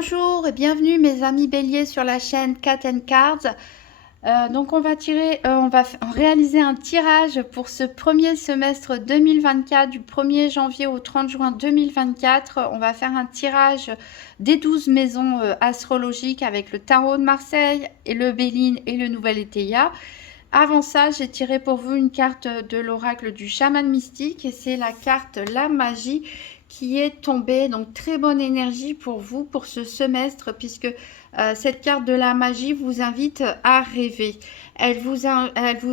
Bonjour et bienvenue mes amis béliers sur la chaîne Cat Cards. Donc on va réaliser un tirage pour ce premier semestre 2024 du 1er janvier au 30 juin 2024. On va faire un tirage des 12 maisons astrologiques avec le tarot de Marseille et le Béline et le Nouvel Étéia. Avant ça, j'ai tiré pour vous une carte de l'oracle du chaman mystique et c'est la carte La Magie qui est tombée. Donc très bonne énergie pour vous pour ce semestre puisque cette carte de la magie vous invite à rêver. Elle vous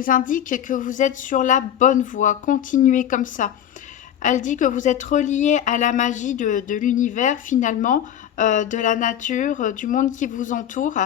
indique que vous êtes sur la bonne voie. Continuez comme ça. Elle dit que vous êtes relié à la magie de l'univers finalement, de la nature, du monde qui vous entoure.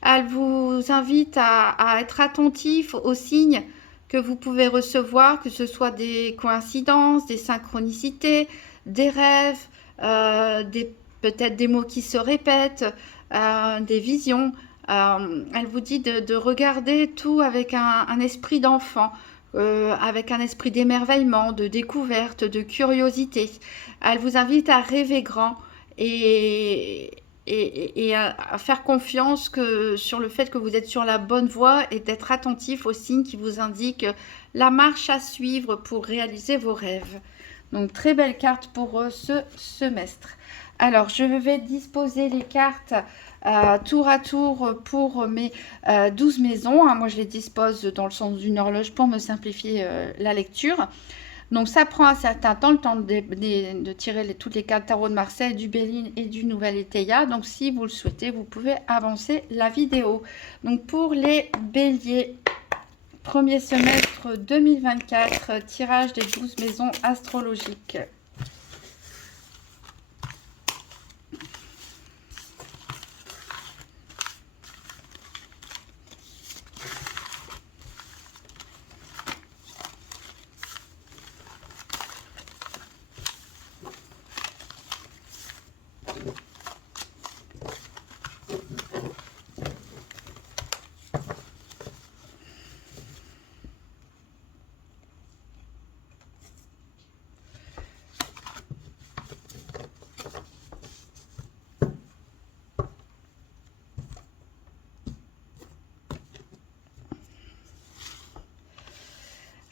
Elle vous invite à être attentif aux signes que vous pouvez recevoir, que ce soit des coïncidences, des synchronicités, des rêves, peut-être des mots qui se répètent, des visions. Elle vous dit de regarder tout avec un esprit d'enfant. Avec un esprit d'émerveillement, de découverte, de curiosité. Elle vous invite à rêver grand et à faire confiance sur le fait que vous êtes sur la bonne voie et d'être attentif aux signes qui vous indiquent la marche à suivre pour réaliser vos rêves. Donc très belle carte pour ce semestre. Alors je vais disposer les cartes tour à tour pour mes 12 maisons. Moi je les dispose dans le sens d'une horloge pour me simplifier la lecture. Donc ça prend un certain temps, le temps de tirer toutes les cartes tarot de Marseille, du Béline et du Nouvel Étéia. Donc si vous le souhaitez, vous pouvez avancer la vidéo. Donc pour les béliers, premier semestre 2024, tirage des 12 maisons astrologiques.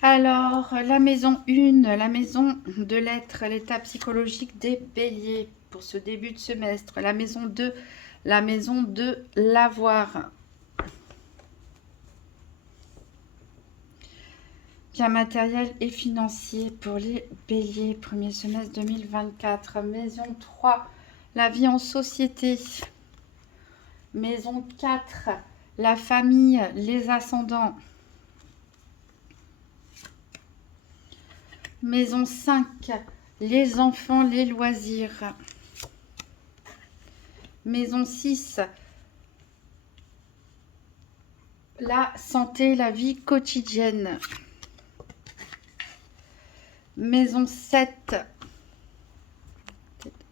Alors, la maison 1, la maison de l'être, l'état psychologique des béliers pour ce début de semestre. La maison 2, la maison de l'avoir. Bien matériel et financier pour les béliers, premier semestre 2024. Maison 3, la vie en société. Maison 4, la famille, les ascendants. Maison 5, les enfants, les loisirs. Maison 6, la santé, la vie quotidienne. Maison 7,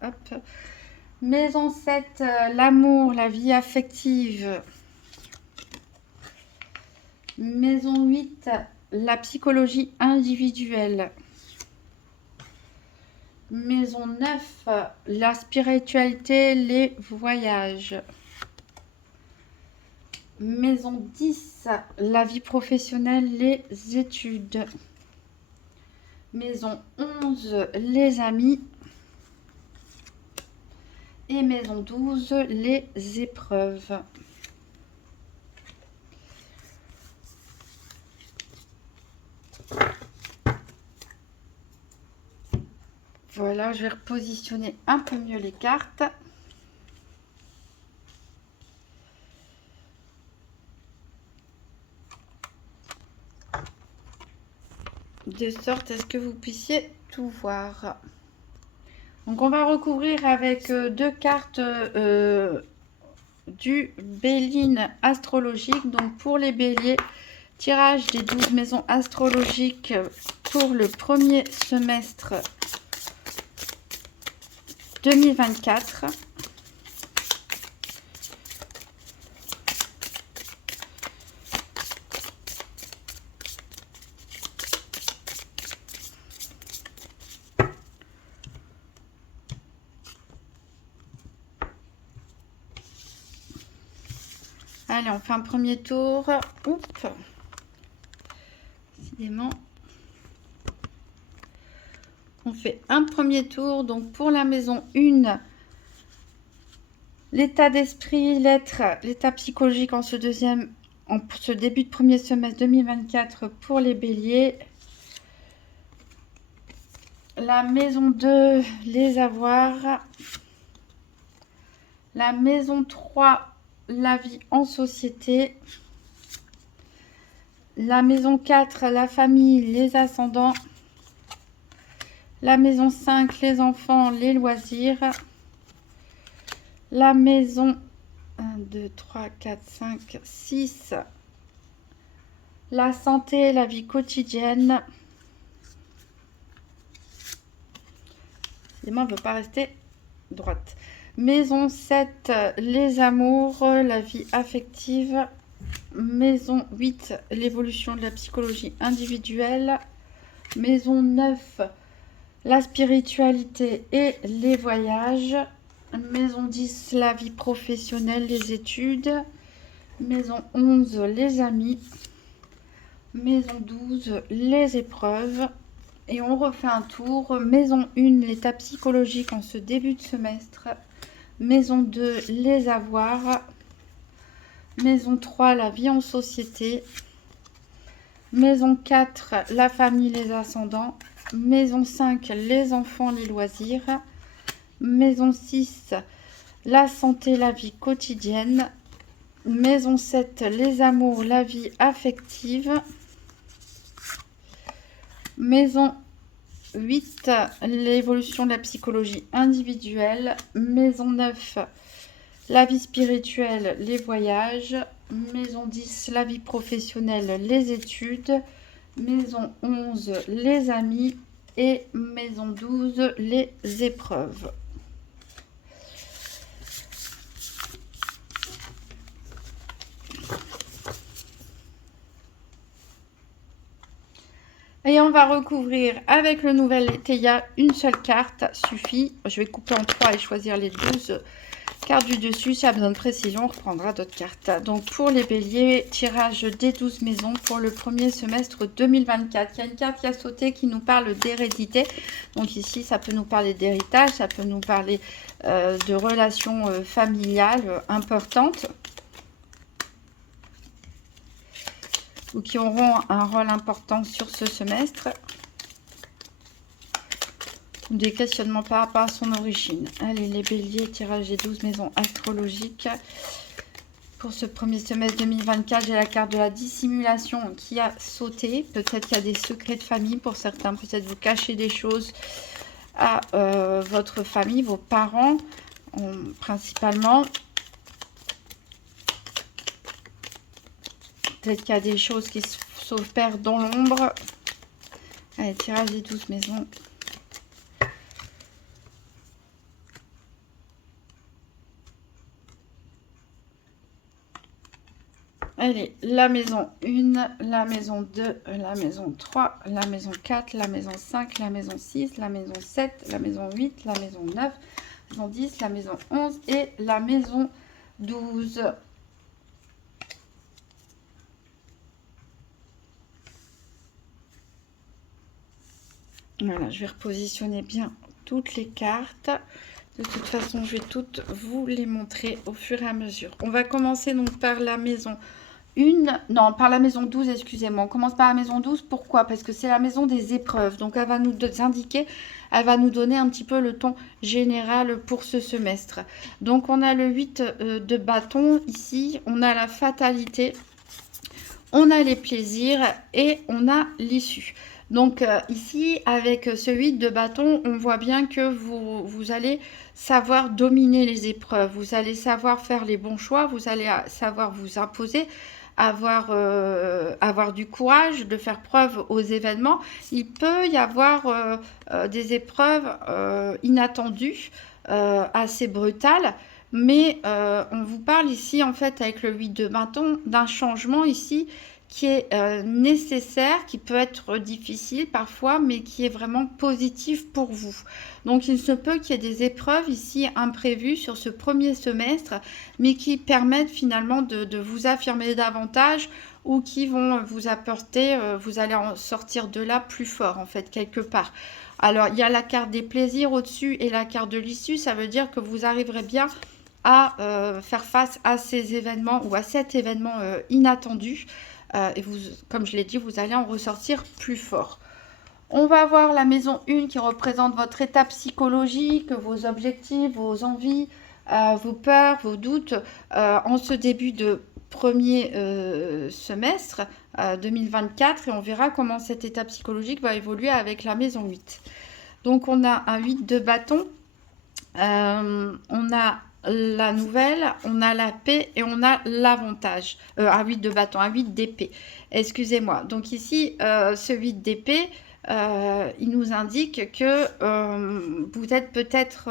hop. Maison 7, l'amour, la vie affective. Maison 8, la psychologie individuelle. Maison 9, la spiritualité, les voyages. Maison 10, la vie professionnelle, les études. Maison 11, les amis. Et maison 12, les épreuves. Voilà, je vais repositionner un peu mieux les cartes. De sorte à ce que vous puissiez tout voir. Donc on va recouvrir avec deux cartes du Béline astrologique. Donc pour les béliers, tirage des 12 maisons astrologiques pour le premier semestre 2024. Allez, on fait un premier tour. Oups. Décidément. On fait un premier tour. Donc, pour la maison 1, l'état d'esprit, l'état psychologique en ce pour ce début de premier semestre 2024 pour les béliers. La maison 2, les avoirs. La maison 3, la vie en société. La maison 4, la famille, les ascendants. La maison 5, les enfants, les loisirs. La maison 1, 2, 3, 4, 5, 6. La santé, la vie quotidienne. Les mains ne veulent pas rester droite. Maison 7, les amours, la vie affective. Maison 8, l'évolution de la psychologie individuelle. Maison 9, la spiritualité et les voyages. Maison 10, la vie professionnelle, les études. Maison 11, les amis. Maison 12, les épreuves. Et on refait un tour. Maison 1, l'état psychologique en ce début de semestre. Maison 2, les avoirs. Maison 3, la vie en société. Maison 4, la famille, les ascendants. Maison 5, les enfants, les loisirs. Maison 6, la santé, la vie quotidienne. Maison 7, les amours, la vie affective. Maison 8, l'évolution de la psychologie individuelle. Maison 9, la vie spirituelle, les voyages. Maison 10, la vie professionnelle, les études. Maison 11, les amis. Et maison 12, les épreuves. Et on va recouvrir avec le nouvel Théia, une seule carte suffit. Je vais couper en 3 et choisir les 12 cartes du dessus. Si y a besoin de précision, on reprendra d'autres cartes. Donc pour les béliers, tirage des 12 maisons pour le premier semestre 2024. Il y a une carte qui a sauté qui nous parle d'hérédité. Donc ici, ça peut nous parler d'héritage, ça peut nous parler de relations familiales importantes, ou qui auront un rôle important sur ce semestre. Des questionnements par rapport à son origine. Allez, les béliers, tirage des 12 maisons astrologiques. Pour ce premier semestre 2024, j'ai la carte de la dissimulation qui a sauté. Peut-être qu'il y a des secrets de famille pour certains. Peut-être vous cachez des choses à votre famille, vos parents principalement. Peut-être qu'il y a des choses qui s'opèrent dans l'ombre. Allez, tirage des 12 maisons. Allez, la maison 1, la maison 2, la maison 3, la maison 4, la maison 5, la maison 6, la maison 7, la maison 8, la maison 9, la maison 10, la maison 11 et la maison 12. Voilà, je vais repositionner bien toutes les cartes. De toute façon, je vais toutes vous les montrer au fur et à mesure. On va commencer donc par la maison 1, non, par la maison 12, excusez-moi. On commence par la maison 12, pourquoi? Parce que c'est la maison des épreuves. Donc, elle va nous indiquer, elle va nous donner un petit peu le ton général pour ce semestre. Donc, on a le 8 de bâton ici, on a la fatalité, on a les plaisirs et on a l'issue. Donc ici, avec ce 8 de bâton, on voit bien que vous allez savoir dominer les épreuves. Vous allez savoir faire les bons choix. Vous allez savoir vous imposer, avoir du courage, de faire preuve aux événements. Il peut y avoir des épreuves inattendues, assez brutales. Mais on vous parle ici, en fait, avec le 8 de bâton, d'un changement ici qui est nécessaire, qui peut être difficile parfois, mais qui est vraiment positif pour vous. Donc il se peut qu'il y ait des épreuves ici imprévues sur ce premier semestre, mais qui permettent finalement de vous affirmer davantage ou qui vont vous apporter, vous allez en sortir de là plus fort en fait, quelque part. Alors il y a la carte des plaisirs au-dessus et la carte de l'issue, ça veut dire que vous arriverez bien à faire face à ces événements ou à cet événement inattendu. Et vous, comme je l'ai dit, vous allez en ressortir plus fort. On va voir la maison 1 qui représente votre état psychologique, vos objectifs, vos envies, vos peurs, vos doutes en ce début de premier semestre 2024 et on verra comment cet état psychologique va évoluer avec la maison 8. Donc on a un 8 de bâton, on a la nouvelle, on a la paix et on a l'avantage. Un 8 de bâton, un 8 d'épée. Excusez-moi. Donc ici, ce 8 d'épée, il nous indique que vous êtes peut-être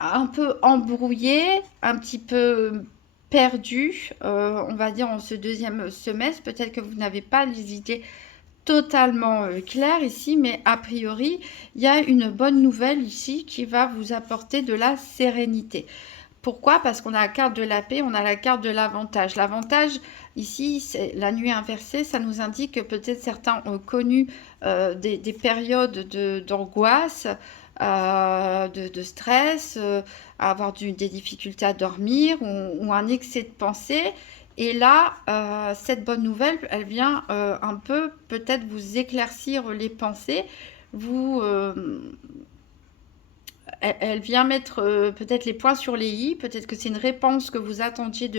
un peu embrouillé, un petit peu perdu, on va dire en ce deuxième semestre. Peut-être que vous n'avez pas les idées totalement claires ici, mais a priori, il y a une bonne nouvelle ici qui va vous apporter de la sérénité. Pourquoi? Parce qu'on a la carte de la paix, on a la carte de l'avantage. L'avantage, ici, c'est la nuit inversée. Ça nous indique que peut-être certains ont connu des périodes d'angoisse, de stress, avoir des difficultés à dormir ou un excès de pensée. Et là, cette bonne nouvelle, elle vient un peu peut-être vous éclaircir les pensées, elle vient mettre peut-être les points sur les i, peut-être que c'est une réponse que vous attendiez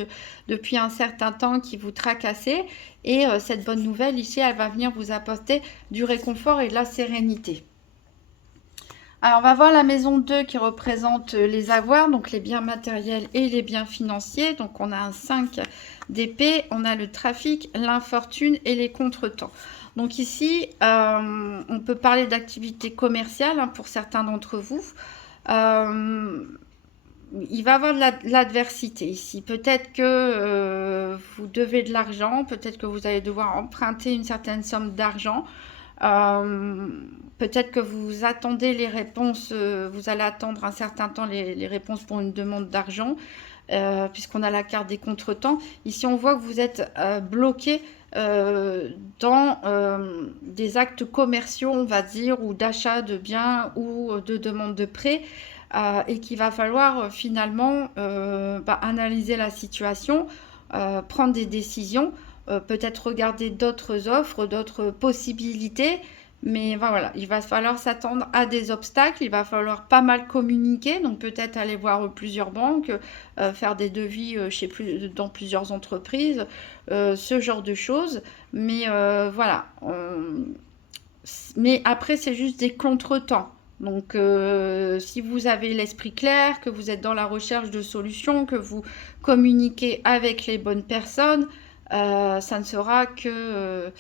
depuis un certain temps qui vous tracassait. Et cette bonne nouvelle ici, elle va venir vous apporter du réconfort et de la sérénité. Alors, on va voir la maison 2 qui représente les avoirs, donc les biens matériels et les biens financiers. Donc, on a un 5 d'épée, on a le trafic, l'infortune et les contretemps. Donc ici, on peut parler d'activité commerciale hein, pour certains d'entre vous. Il va y avoir de l'adversité ici. Peut-être que vous devez de l'argent, peut-être que vous allez devoir emprunter une certaine somme d'argent. Peut-être que vous attendez les réponses, vous allez attendre un certain temps les réponses pour une demande d'argent, puisqu'on a la carte des contretemps. Ici, on voit que vous êtes bloqué dans des actes commerciaux, on va dire, ou d'achat de biens ou de demande de prêt, et qu'il va falloir finalement analyser la situation, prendre des décisions, peut-être regarder d'autres offres, d'autres possibilités. Mais voilà, il va falloir s'attendre à des obstacles, il va falloir pas mal communiquer, donc peut-être aller voir plusieurs banques, faire des devis dans plusieurs entreprises, ce genre de choses. Mais voilà, mais après c'est juste des contretemps. Donc si vous avez l'esprit clair, que vous êtes dans la recherche de solutions, que vous communiquez avec les bonnes personnes, ça ne sera que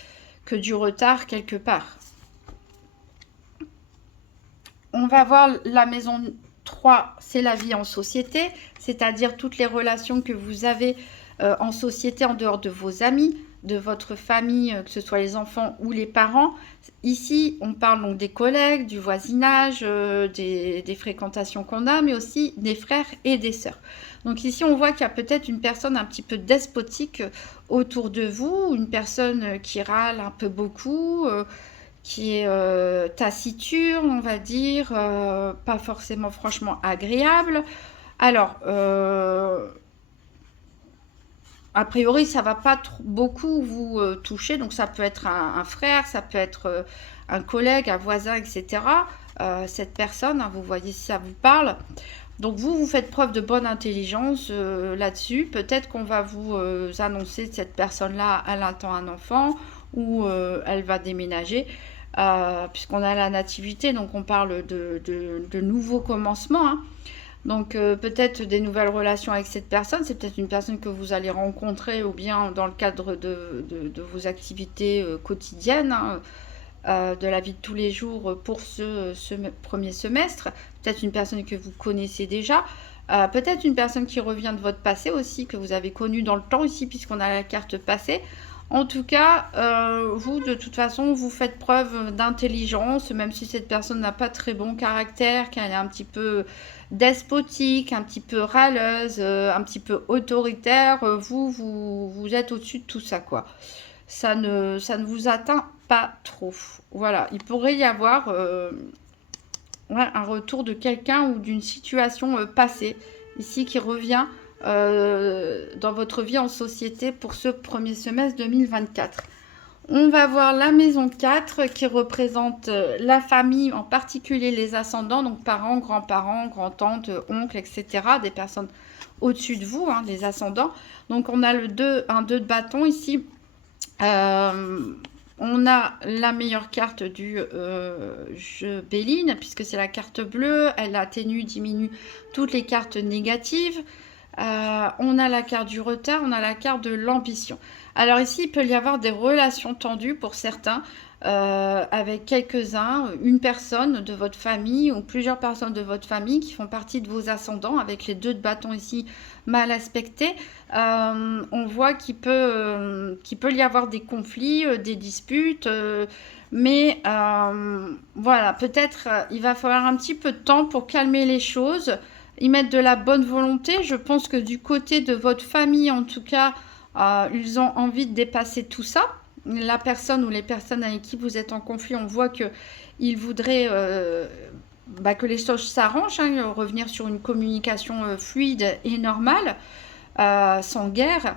du retard quelque part. On va voir la maison 3, c'est la vie en société, c'est-à-dire toutes les relations que vous avez en société en dehors de vos amis, de votre famille, que ce soit les enfants ou les parents. Ici, on parle donc des collègues, du voisinage, des fréquentations qu'on a, mais aussi des frères et des sœurs. Donc ici, on voit qu'il y a peut-être une personne un petit peu despotique autour de vous, une personne qui râle un peu beaucoup, qui est taciturne, on va dire, pas forcément franchement agréable. Alors, a priori, ça va pas beaucoup vous toucher, donc ça peut être un frère, ça peut être un collègue, un voisin, etc. Cette personne, hein, vous voyez si ça vous parle. Donc vous faites preuve de bonne intelligence là-dessus. Peut-être qu'on va vous annoncer que cette personne-là, elle attend un enfant ou elle va déménager. Puisqu'on a la nativité, donc on parle de nouveaux commencements. Hein. Donc peut-être des nouvelles relations avec cette personne, c'est peut-être une personne que vous allez rencontrer ou bien dans le cadre de vos activités quotidiennes, hein, de la vie de tous les jours pour ce premier semestre. Peut-être une personne que vous connaissez déjà, peut-être une personne qui revient de votre passé aussi, que vous avez connue dans le temps ici, puisqu'on a la carte passée. En tout cas, vous, de toute façon, vous faites preuve d'intelligence, même si cette personne n'a pas très bon caractère, qu'elle est un petit peu despotique, un petit peu râleuse, un petit peu autoritaire. Vous êtes au-dessus de tout ça, quoi. Ça ne vous atteint pas trop. Voilà, il pourrait y avoir ouais, un retour de quelqu'un ou d'une situation passée, ici, qui revient dans votre vie en société pour ce premier semestre 2024. On va voir la maison 4 qui représente la famille, en particulier les ascendants, donc parents, grands-parents, grand-tantes, oncles, etc. Des personnes au-dessus de vous, hein, les ascendants. Donc on a un 2 de bâton ici. On a la meilleure carte du jeu Béline, puisque c'est la carte bleue. Elle atténue, diminue toutes les cartes négatives. On a la carte du retard, on a la carte de l'ambition. Alors ici, il peut y avoir des relations tendues pour certains, avec quelques-uns, une personne de votre famille ou plusieurs personnes de votre famille qui font partie de vos ascendants, avec les 2 de bâton ici mal aspectés. On voit qu'il peut y avoir des conflits, des disputes, mais voilà, peut-être il va falloir un petit peu de temps pour calmer les choses, y mettre de la bonne volonté. Je pense que du côté de votre famille, en tout cas, ils ont envie de dépasser tout ça. La personne ou les personnes avec qui vous êtes en conflit, on voit qu'ils voudraient que les choses s'arrangent, hein, revenir sur une communication fluide et normale, sans guerre.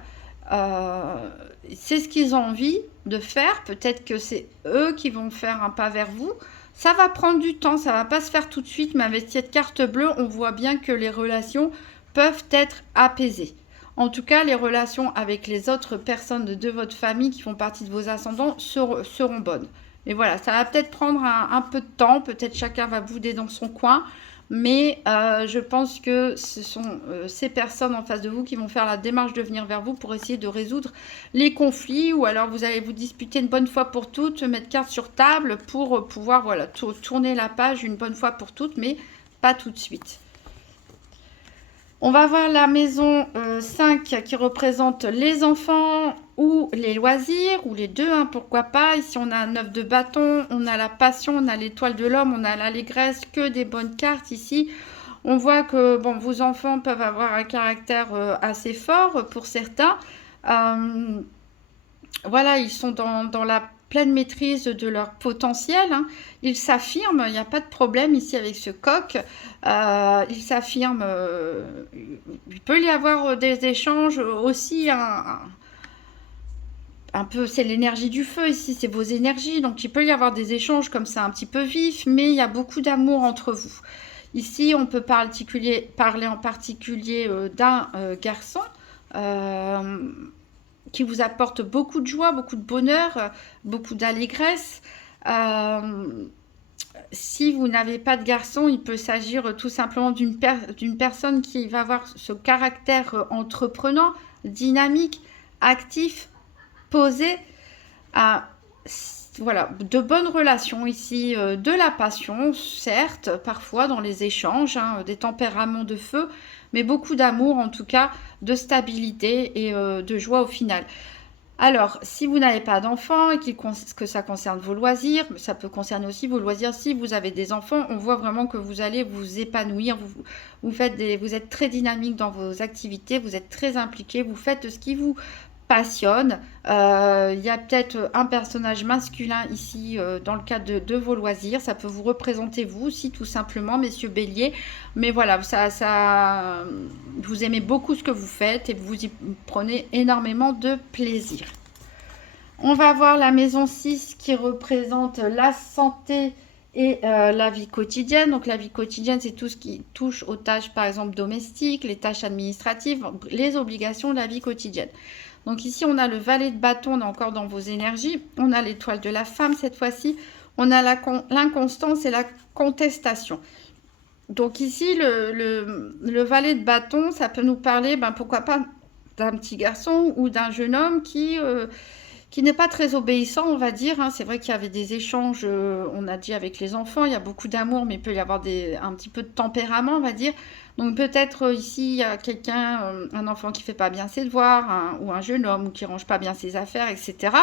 C'est ce qu'ils ont envie de faire. Peut-être que c'est eux qui vont faire un pas vers vous. Ça va prendre du temps, ça va pas se faire tout de suite, mais avec cette carte bleue, on voit bien que les relations peuvent être apaisées. En tout cas, les relations avec les autres personnes de votre famille qui font partie de vos ascendants seront bonnes. Mais voilà, ça va peut-être prendre un peu de temps, peut-être chacun va bouder dans son coin, mais je pense que ce sont ces personnes en face de vous qui vont faire la démarche de venir vers vous pour essayer de résoudre les conflits, ou alors vous allez vous disputer une bonne fois pour toutes, mettre carte sur table pour pouvoir voilà, tourner la page une bonne fois pour toutes, mais pas tout de suite. On va voir la maison 5 qui représente les enfants ou les loisirs, ou les deux, hein, pourquoi pas. Ici, on a un 9 de bâton, on a la passion, on a l'étoile de l'homme, on a l'allégresse, que des bonnes cartes ici. On voit que bon, vos enfants peuvent avoir un caractère assez fort pour certains. Voilà, ils sont dans la pleine maîtrise de leur potentiel, hein. Ils s'affirment, il n'y a pas de problème ici avec ce coq. Ils s'affirment. Il peut y avoir des échanges aussi. Un peu, c'est l'énergie du feu ici, c'est vos énergies. Donc il peut y avoir des échanges comme ça un petit peu vifs, mais il y a beaucoup d'amour entre vous. Ici, on peut parler en particulier d'un garçon qui vous apporte beaucoup de joie, beaucoup de bonheur, beaucoup d'allégresse. Si vous n'avez pas de garçon, il peut s'agir tout simplement d'une personne qui va avoir ce caractère entreprenant, dynamique, actif, posé. Voilà, de bonnes relations ici, de la passion, certes, parfois dans les échanges, hein, des tempéraments de feu, mais beaucoup d'amour en tout cas, de stabilité et de joie au final. Alors, si vous n'avez pas d'enfants et que ça concerne vos loisirs, ça peut concerner aussi vos loisirs si vous avez des enfants, on voit vraiment que vous allez vous épanouir, vous êtes très dynamique dans vos activités, vous êtes très impliqué, vous faites ce qui vous passionne. Il y a peut-être un personnage masculin ici dans le cadre de vos loisirs. Ça peut vous représenter vous aussi tout simplement, messieurs Bélier. Mais voilà, vous aimez beaucoup ce que vous faites et vous y prenez énormément de plaisir. On va voir la maison 6 qui représente la santé et la vie quotidienne. Donc la vie quotidienne, c'est tout ce qui touche aux tâches par exemple domestiques, les tâches administratives, les obligations de la vie quotidienne. Donc ici, on a le valet de bâton, on est encore dans vos énergies. On a l'étoile de la femme cette fois-ci. On a l'inconstance et la contestation. Donc ici, le valet de bâton, ça peut nous parler, pourquoi pas, d'un petit garçon ou d'un jeune homme qui qui n'est pas très obéissant, on va dire, hein. C'est vrai qu'il y avait des échanges, on a dit avec les enfants, il y a beaucoup d'amour, mais il peut y avoir un petit peu de tempérament, on va dire. Donc peut-être ici, il y a quelqu'un, un enfant qui fait pas bien ses devoirs, ou un jeune homme, ou qui range pas bien ses affaires, etc.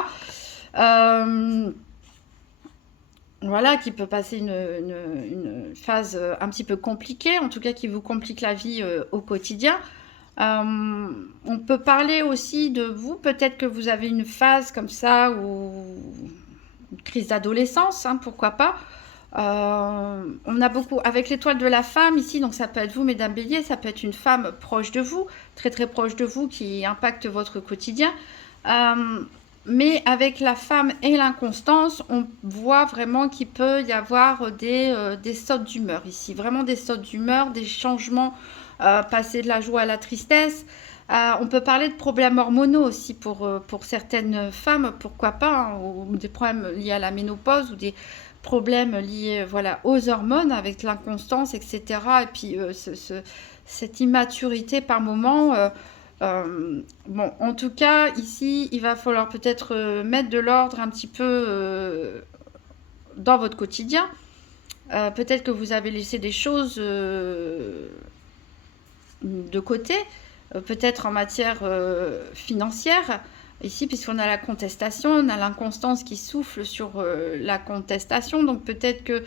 Voilà, qui peut passer une phase un petit peu compliquée, en tout cas qui vous complique la vie au quotidien. On peut parler aussi de vous, peut-être que vous avez une phase comme ça, ou une crise d'adolescence, hein, pourquoi pas. On a beaucoup, avec l'étoile de la femme ici, donc ça peut être vous, mesdames Bélier, ça peut être une femme proche de vous, très très proche de vous, qui impacte votre quotidien. Mais avec la femme et l'inconstance, on voit vraiment qu'il peut y avoir des sautes d'humeur ici, vraiment des sautes d'humeur, des changements, passer de la joie à la tristesse. On peut parler de problèmes hormonaux aussi pour certaines femmes, pourquoi pas, hein, ou des problèmes liés à la ménopause, ou des problèmes liés, voilà, aux hormones avec l'inconstance, etc. Et puis cette immaturité par moment. Bon, en tout cas, ici, il va falloir peut-être mettre de l'ordre un petit peu dans votre quotidien. Peut-être que vous avez laissé des choses de côté, peut-être en matière financière. Ici, puisqu'on a la contestation, on a l'inconstance qui souffle sur la contestation. Donc peut-être que,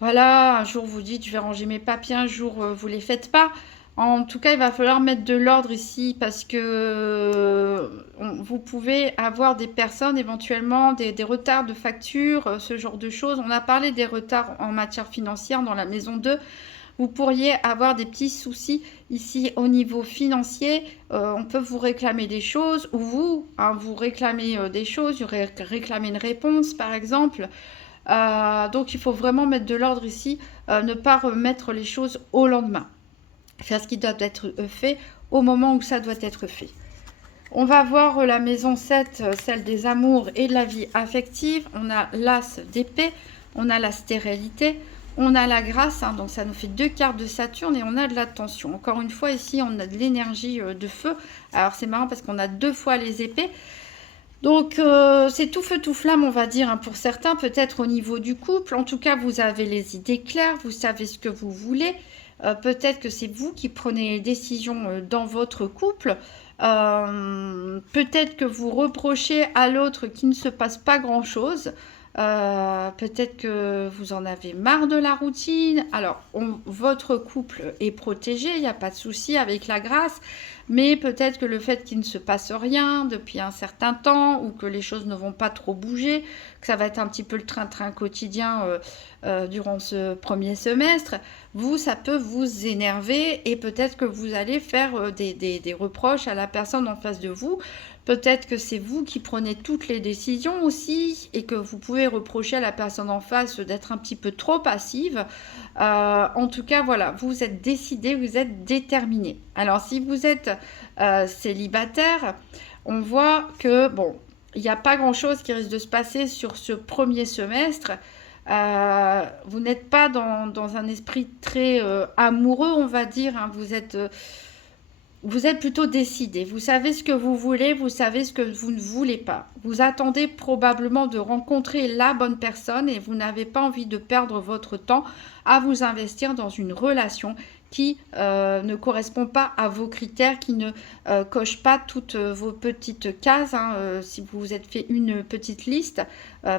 voilà, un jour vous dites, je vais ranger mes papiers, un jour vous les faites pas. En tout cas, il va falloir mettre de l'ordre ici, parce que vous pouvez avoir des personnes, éventuellement des retards de facture, ce genre de choses. On a parlé des retards en matière financière dans la maison 2. Vous pourriez avoir des petits soucis ici au niveau financier. On peut vous réclamer des choses, ou vous, hein, vous réclamez des choses, vous réclamez une réponse par exemple. Donc il faut vraiment mettre de l'ordre ici, ne pas remettre les choses au lendemain. Faire ce qui doit être fait au moment où ça doit être fait. On va voir la maison 7, celle des amours et de la vie affective. On a l'as d'épée, on a la stérilité, on a la grâce, hein, donc ça nous fait 2 cartes de Saturne, et on a de la tension. Encore une fois, ici, on a de l'énergie de feu. Alors c'est marrant parce qu'on a 2 fois les épées. Donc c'est tout feu, tout flamme, on va dire, hein, pour certains, peut-être au niveau du couple. En tout cas, vous avez les idées claires, vous savez ce que vous voulez. Peut-être que c'est vous qui prenez les décisions dans votre couple. Peut-être que vous reprochez à l'autre qu'il ne se passe pas grand-chose. Peut-être que vous en avez marre de la routine. Alors, votre couple est protégé, il n'y a pas de souci avec la grâce. Mais peut-être que le fait qu'il ne se passe rien depuis un certain temps, ou que les choses ne vont pas trop bouger, que ça va être un petit peu le train-train quotidien durant ce premier semestre, ça peut vous énerver, et peut-être que vous allez faire des reproches à la personne en face de vous. Peut-être que c'est vous qui prenez toutes les décisions aussi, et que vous pouvez reprocher à la personne en face d'être un petit peu trop passive. En tout cas, voilà, vous êtes décidé, vous êtes déterminé. Alors, si vous êtes célibataire, on voit que, bon, il n'y a pas grand-chose qui risque de se passer sur ce premier semestre. Vous n'êtes pas dans un esprit très amoureux, on va dire, hein. Vous êtes plutôt décidé, vous savez ce que vous voulez, vous savez ce que vous ne voulez pas. Vous attendez probablement de rencontrer la bonne personne, et vous n'avez pas envie de perdre votre temps à vous investir dans une relation qui ne correspond pas à vos critères, qui ne coche pas toutes vos petites cases, hein. Si vous vous êtes fait une petite liste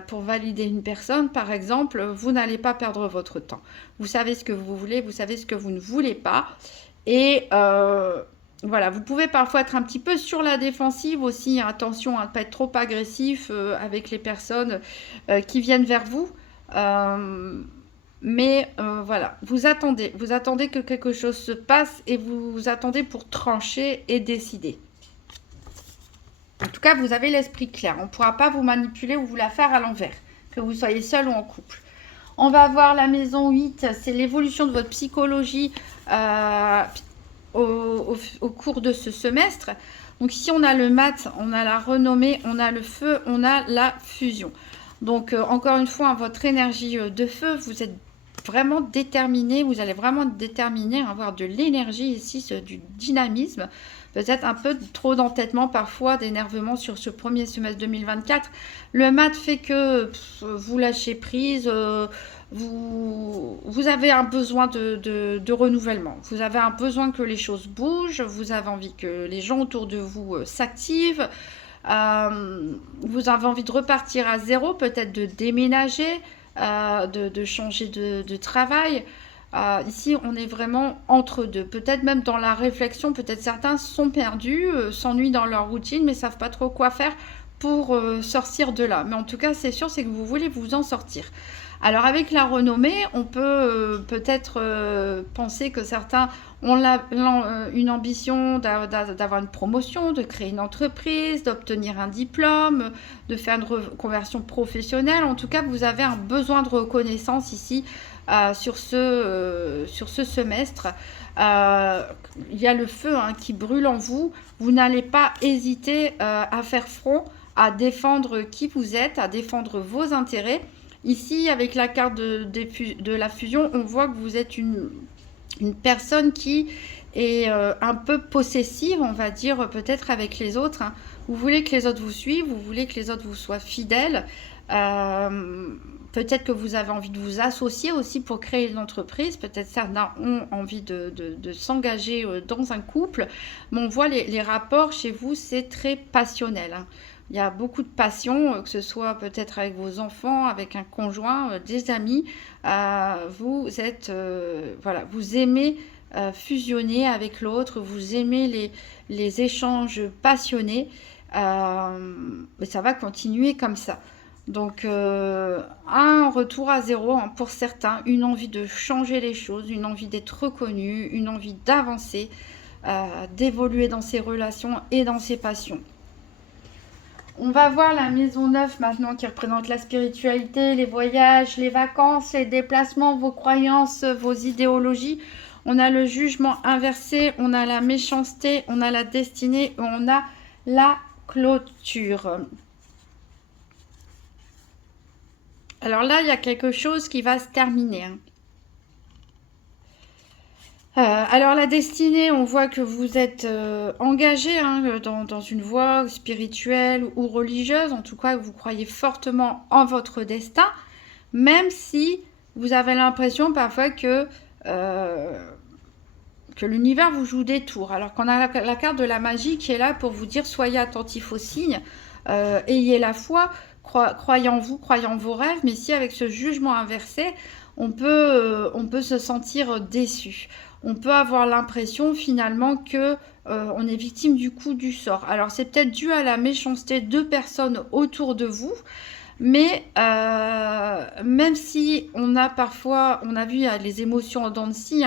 pour valider une personne, par exemple, vous n'allez pas perdre votre temps. Vous savez ce que vous voulez, vous savez ce que vous ne voulez pas. Et voilà, vous pouvez parfois être un petit peu sur la défensive aussi. Attention à ne pas être trop agressif avec les personnes qui viennent vers vous. Mais voilà, vous attendez que quelque chose se passe, et vous attendez pour trancher et décider. En tout cas, vous avez l'esprit clair. On ne pourra pas vous manipuler ou vous la faire à l'envers, que vous soyez seul ou en couple. On va voir la maison 8, c'est l'évolution de votre psychologie au cours de ce semestre. Donc ici, on a le mat, on a la renommée, on a le feu, on a la fusion. Donc encore une fois, votre énergie de feu, vous êtes vraiment déterminé, vous allez vraiment être déterminé, avoir de l'énergie ici, du dynamisme. Peut-être un peu trop d'entêtement parfois, d'énervement sur ce premier semestre 2024. Le mat fait que vous lâchez prise, vous avez un besoin de renouvellement. Vous avez un besoin que les choses bougent, vous avez envie que les gens autour de vous s'activent. Vous avez envie de repartir à zéro, peut-être de déménager, de changer de travail. Ici, on est vraiment entre deux. Peut-être même dans la réflexion, peut-être certains sont perdus, s'ennuient dans leur routine, mais ne savent pas trop quoi faire pour sortir de là. Mais en tout cas, c'est sûr, c'est que vous voulez vous en sortir. Alors avec la renommée, on peut peut-être penser que certains ont une ambition d'avoir une promotion, de créer une entreprise, d'obtenir un diplôme, de faire une reconversion professionnelle. En tout cas, vous avez un besoin de reconnaissance ici sur ce semestre. Il y a le feu qui brûle en vous. Vous n'allez pas hésiter à faire front, à défendre qui vous êtes, à défendre vos intérêts. Ici, avec la carte de la fusion, on voit que vous êtes une personne qui est un peu possessive, on va dire, peut-être avec les autres. Vous voulez que les autres vous suivent, vous voulez que les autres vous soient fidèles. Peut-être que vous avez envie de vous associer aussi pour créer une entreprise. Peut-être certains ont envie de s'engager dans un couple. Mais on voit les rapports chez vous, c'est très passionnel. Il y a beaucoup de passion, que ce soit peut-être avec vos enfants, avec un conjoint, des amis. Vous êtes, voilà, vous aimez fusionner avec l'autre, vous aimez les échanges passionnés. Mais ça va continuer comme ça. Donc, un retour à zéro pour certains, une envie de changer les choses, une envie d'être reconnu, une envie d'avancer, d'évoluer dans ses relations et dans ses passions. On va voir la maison 9 maintenant qui représente la spiritualité, les voyages, les vacances, les déplacements, vos croyances, vos idéologies. On a le jugement inversé, on a la méchanceté, on a la destinée, on a la clôture. Alors là, il y a quelque chose qui va se terminer. Alors la destinée, on voit que vous êtes engagé dans une voie spirituelle ou religieuse. En tout cas, vous croyez fortement en votre destin, même si vous avez l'impression parfois que l'univers vous joue des tours. Alors qu'on a la carte de la magie qui est là pour vous dire soyez attentifs aux signes, ayez la foi, croyez en vous, croyez en vos rêves. Mais si avec ce jugement inversé, on peut se sentir déçu. On peut avoir l'impression finalement que on est victime du coup du sort. Alors c'est peut-être dû à la méchanceté de personnes autour de vous, mais même si on a parfois, on a vu les émotions en dents de scie,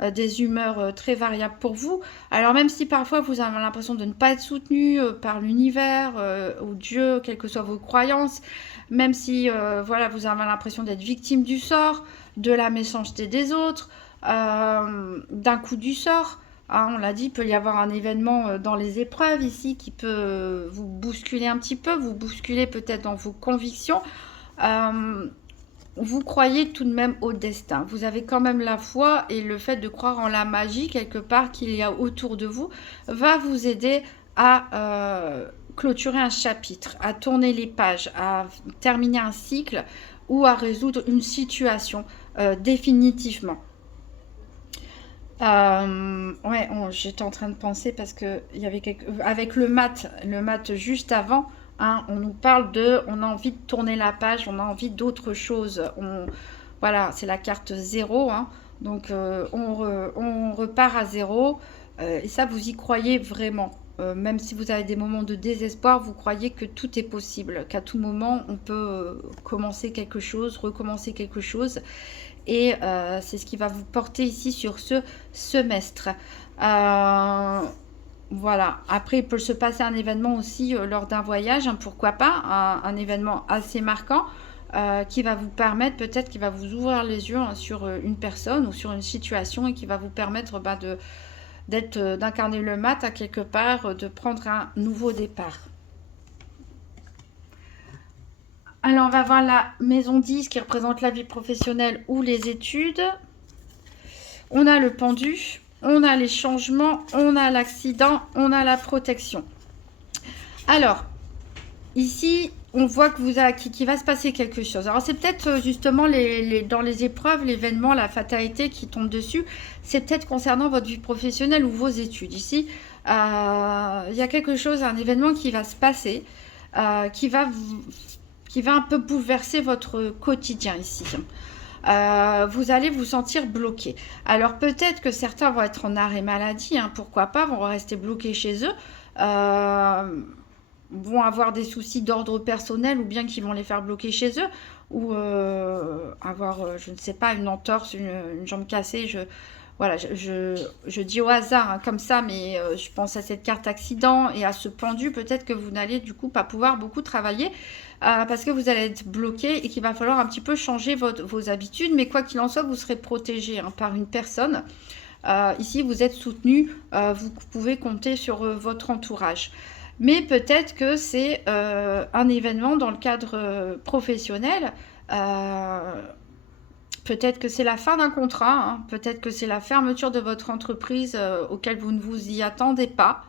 des humeurs très variables pour vous. Alors même si parfois vous avez l'impression de ne pas être soutenu par l'univers ou Dieu, quelles que soient vos croyances, même si voilà, vous avez l'impression d'être victime du sort, de la méchanceté des autres, d'un coup du sort. On l'a dit, il peut y avoir un événement dans les épreuves ici qui peut vous bousculer un petit peu, vous bousculer peut-être dans vos convictions. Vous croyez tout de même au destin. Vous avez quand même la foi et le fait de croire en la magie quelque part qu'il y a autour de vous va vous aider à clôturer un chapitre, à tourner les pages, à terminer un cycle ou à résoudre une situation définitivement. Ouais, j'étais en train de penser parce que il y avait avec le mat juste avant, on nous parle on a envie de tourner la page, on a envie d'autre chose. Voilà, c'est la carte 0, donc on repart à 0 et ça vous y croyez vraiment. Même si vous avez des moments de désespoir, vous croyez que tout est possible, qu'à tout moment on peut commencer quelque chose, recommencer quelque chose. Et c'est ce qui va vous porter ici sur ce semestre. Voilà. Après, il peut se passer un événement aussi lors d'un voyage, pourquoi pas, un événement assez marquant qui va vous permettre, peut-être qui va vous ouvrir les yeux sur une personne ou sur une situation et qui va vous permettre d'incarner le mat à quelque part, de prendre un nouveau départ. Alors, on va voir la maison 10 qui représente la vie professionnelle ou les études. On a le pendu, on a les changements, on a l'accident, on a la protection. Alors, ici, on voit que qu'il va se passer quelque chose. Alors, c'est peut-être justement dans les épreuves, l'événement, la fatalité qui tombe dessus. C'est peut-être concernant votre vie professionnelle ou vos études. Ici, il y a quelque chose, un événement qui va se passer, qui va un peu bouleverser votre quotidien ici. Vous allez vous sentir bloqué. Alors peut-être que certains vont être en arrêt maladie, hein, pourquoi pas, vont rester bloqués chez eux, vont avoir des soucis d'ordre personnel ou bien qu'ils vont les faire bloquer chez eux, ou avoir, je ne sais pas, une entorse, une jambe cassée. Voilà, je dis au hasard hein, comme ça, mais je pense à cette carte accident et à ce pendu. Peut-être que vous n'allez du coup pas pouvoir beaucoup travailler parce que vous allez être bloqué et qu'il va falloir un petit peu changer vos habitudes. Mais quoi qu'il en soit, vous serez protégé hein, par une personne. Ici, vous êtes soutenu, vous pouvez compter sur votre entourage. Mais peut-être que c'est un événement dans le cadre professionnel. Peut-être que c'est la fin d'un contrat, hein. Peut-être que c'est la fermeture de votre entreprise auquel vous ne vous y attendez pas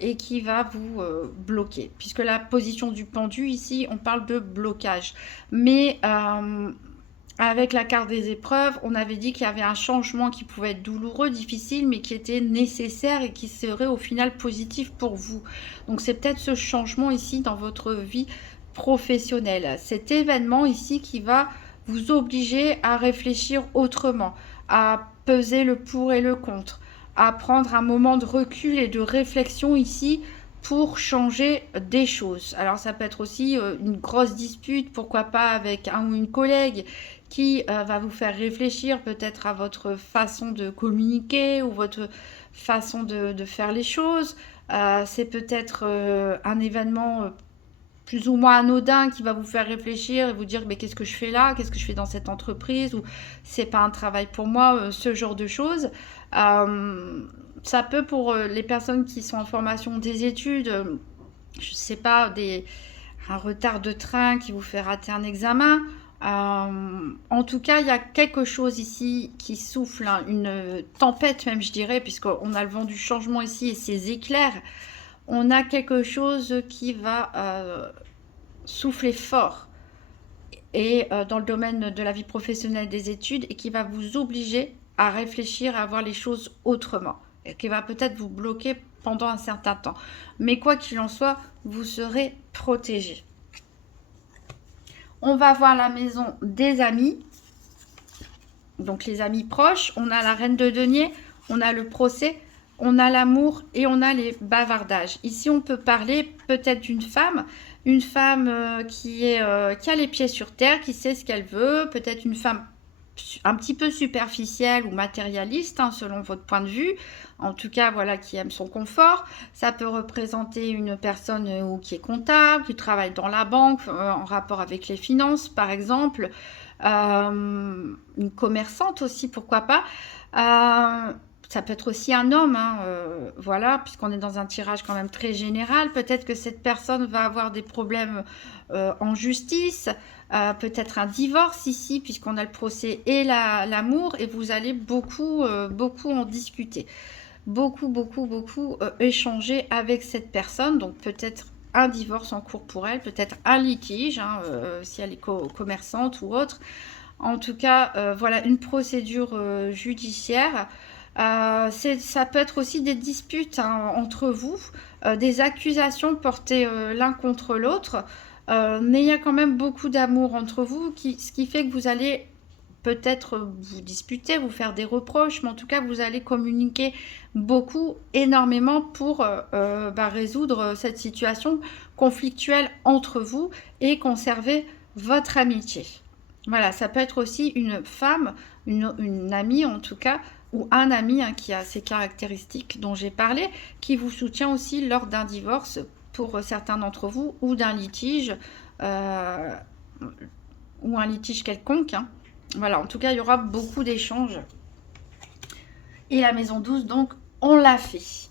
et qui va vous bloquer. Puisque la position du pendu, ici, on parle de blocage. Mais avec la carte des épreuves, on avait dit qu'il y avait un changement qui pouvait être douloureux, difficile, mais qui était nécessaire et qui serait au final positif pour vous. Donc c'est peut-être ce changement ici dans votre vie professionnelle. Cet événement ici qui va vous obliger à réfléchir autrement, à peser le pour et le contre, à prendre un moment de recul et de réflexion ici pour changer des choses. Alors ça peut être aussi une grosse dispute, pourquoi pas avec un ou une collègue qui va vous faire réfléchir peut-être à votre façon de communiquer ou votre façon de faire les choses. C'est peut-être un événement plus ou moins anodin qui va vous faire réfléchir et vous dire mais qu'est-ce que je fais là, qu'est-ce que je fais dans cette entreprise ou c'est pas un travail pour moi, ce genre de choses. Ça peut pour les personnes qui sont en formation des études, je sais pas, un retard de train qui vous fait rater un examen. En tout cas, il y a quelque chose ici qui souffle, hein, une tempête même, je dirais, puisqu'on a le vent du changement ici et ces éclairs. On a quelque chose qui va souffler fort et dans le domaine de la vie professionnelle des études et qui va vous obliger à réfléchir, à voir les choses autrement et qui va peut-être vous bloquer pendant un certain temps. Mais quoi qu'il en soit, vous serez protégé. On va voir la maison des amis. Donc les amis proches, on a la reine de denier, on a le procès, on a l'amour et on a les bavardages. Ici, on peut parler peut-être d'une femme qui a les pieds sur terre, qui sait ce qu'elle veut, peut-être une femme un petit peu superficielle ou matérialiste, hein, selon votre point de vue. En tout cas, voilà, qui aime son confort. Ça peut représenter une personne qui est comptable, qui travaille dans la banque, en rapport avec les finances, par exemple. Une commerçante aussi, pourquoi pas. Ça peut être aussi un homme, hein, voilà, puisqu'on est dans un tirage quand même très général. Peut-être que cette personne va avoir des problèmes en justice, peut-être un divorce ici, puisqu'on a le procès et l'amour, et vous allez beaucoup en discuter. Beaucoup échanger avec cette personne, donc peut-être un divorce en cours pour elle, peut-être un litige, hein, si elle est commerçante ou autre. En tout cas, voilà, une procédure judiciaire. Ça peut être aussi des disputes hein, entre vous, des accusations portées l'un contre l'autre, mais il y a quand même beaucoup d'amour entre vous, ce qui fait que vous allez peut-être vous disputer, vous faire des reproches, mais en tout cas vous allez communiquer beaucoup, énormément pour résoudre cette situation conflictuelle entre vous et conserver votre amitié. Voilà, ça peut être aussi une femme, une amie en tout cas, ou un ami hein, qui a ces caractéristiques dont j'ai parlé, qui vous soutient aussi lors d'un divorce pour certains d'entre vous, ou d'un litige, ou un litige quelconque. Hein. Voilà, en tout cas, il y aura beaucoup d'échanges. Et la maison 12, donc, on l'a fait.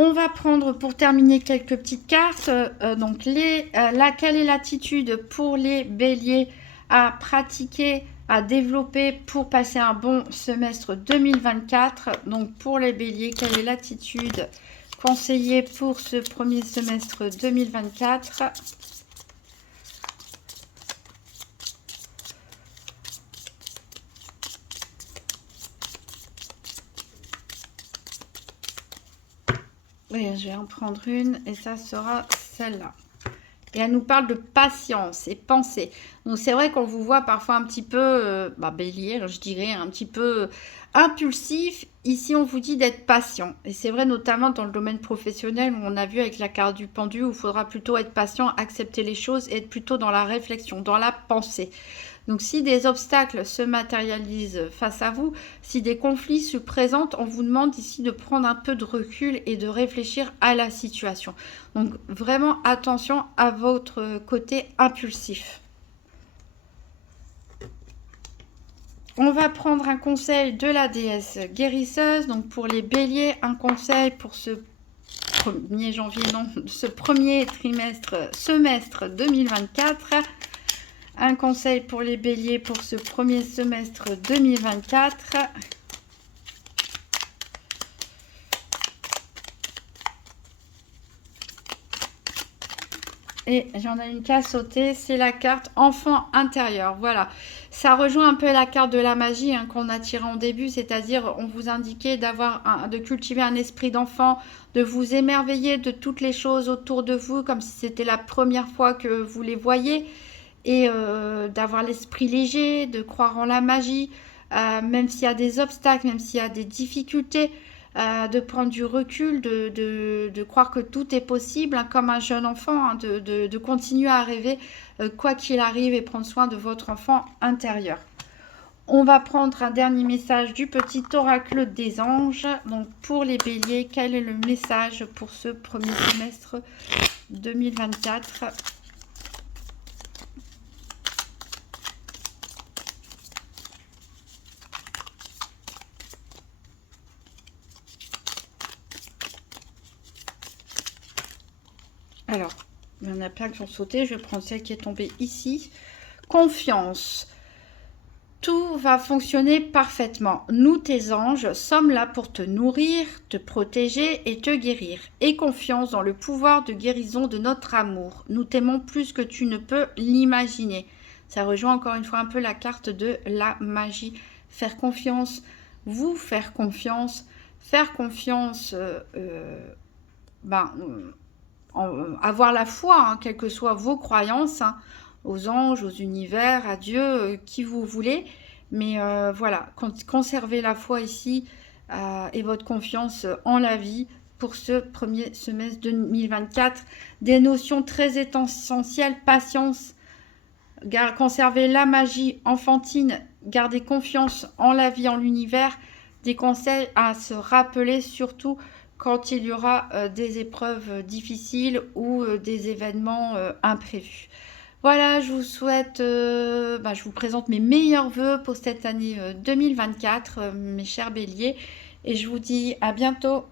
On va prendre pour terminer quelques petites cartes. Donc quelle est l'attitude pour les béliers à pratiquer, à développer pour passer un bon semestre 2024. Donc pour les béliers, quelle est l'attitude conseillée pour ce premier semestre 2024? Oui, je vais en prendre une et ça sera celle-là. Et elle nous parle de patience et pensée. Donc c'est vrai qu'on vous voit parfois un petit peu, bélier, je dirais, un petit peu impulsif. Ici, on vous dit d'être patient. Et c'est vrai notamment dans le domaine professionnel où on a vu avec la carte du pendu où il faudra plutôt être patient, accepter les choses et être plutôt dans la réflexion, dans la pensée. Donc si des obstacles se matérialisent face à vous, si des conflits se présentent, on vous demande ici de prendre un peu de recul et de réfléchir à la situation. Donc vraiment attention à votre côté impulsif. On va prendre un conseil de la déesse guérisseuse. Donc pour les béliers, un conseil pour ce 1er janvier, non, ce premier semestre 2024. Un conseil pour les béliers pour ce premier semestre 2024. Et j'en ai une qui a sauté, c'est la carte enfant intérieur. Voilà, ça rejoint un peu la carte de la magie qu'on a tirée en début, c'est-à-dire on vous indiquait de cultiver un esprit d'enfant, de vous émerveiller de toutes les choses autour de vous, comme si c'était la première fois que vous les voyez. Et d'avoir l'esprit léger, de croire en la magie, même s'il y a des obstacles, même s'il y a des difficultés, de prendre du recul, de croire que tout est possible, comme un jeune enfant, de continuer à rêver quoi qu'il arrive et prendre soin de votre enfant intérieur. On va prendre un dernier message du petit oracle des anges. Donc pour les béliers, quel est le message pour ce premier semestre 2024 ? Alors, il y en a plein qui ont sauté. Je vais prendre celle qui est tombée ici. Confiance. Tout va fonctionner parfaitement. Nous, tes anges, sommes là pour te nourrir, te protéger et te guérir. Aie confiance dans le pouvoir de guérison de notre amour. Nous t'aimons plus que tu ne peux l'imaginer. Ça rejoint encore une fois un peu la carte de la magie. Faire confiance, vous faire confiance, avoir la foi, quelles que soient vos croyances, aux anges, aux univers, à Dieu, qui vous voulez. Mais voilà, conservez la foi ici et votre confiance en la vie pour ce premier semestre 2024. Des notions très essentielles, patience, conservez la magie enfantine, gardez confiance en la vie, en l'univers. Des conseils à se rappeler surtout quand il y aura des épreuves difficiles ou des événements imprévus. Voilà, je vous souhaite, je vous présente mes meilleurs vœux pour cette année 2024, mes chers béliers, et je vous dis à bientôt.